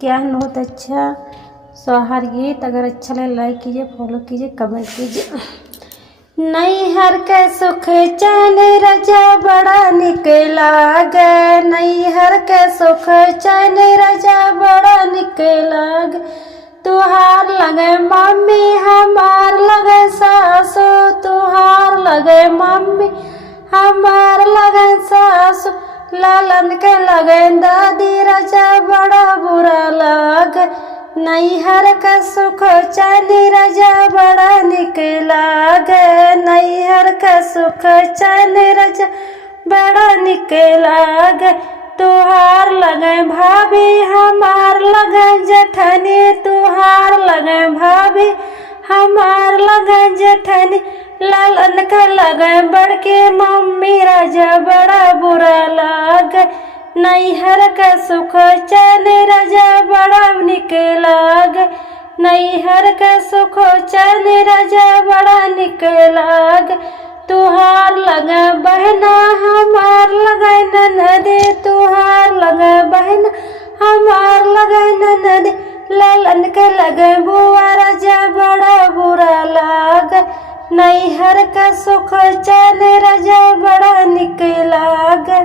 ज्ञान बहुत अच्छा सोहर गीत। अगर अच्छा लगे लाइक कीजिए, फॉलो कीजिए, कमेंट कीजिए। नैहर के सुख चैन रजा बड़ा निक लागे, नैहर के सुख चैन रजा बड़ा निक लागे। तुहार लगे मम्मी हमार लगे सासू, तुहार लगे मम्मी हमार लगे सासू। लालन के लगे दादी रजा बड़ा बुरा लागे। नैहर का सुख चैन रजा बड़ा निक लागे, नैहर का सुख चैन रजा बड़ा निक लागे। तुहार लगे भाभी हमार लगे जेठनी, तुहार लगे भाभी हमार लगे जेठनी। लालन के लगे बड़के मम्मी राजा बड़ा बुरा लागे। नैहर के सुख चैन राजा बड़ा निक लागे, नैहर के सुख चैन राजा बड़ा निक लागे। तुहार लगे बहना हमार लगे ननदी, तुहार लगे बहना हमार लगे ननदी। लालन के लगे बुआ राजा बड़ा बुरा लागे। नैहर का सुख चैन राजा बड़ा निक लागे।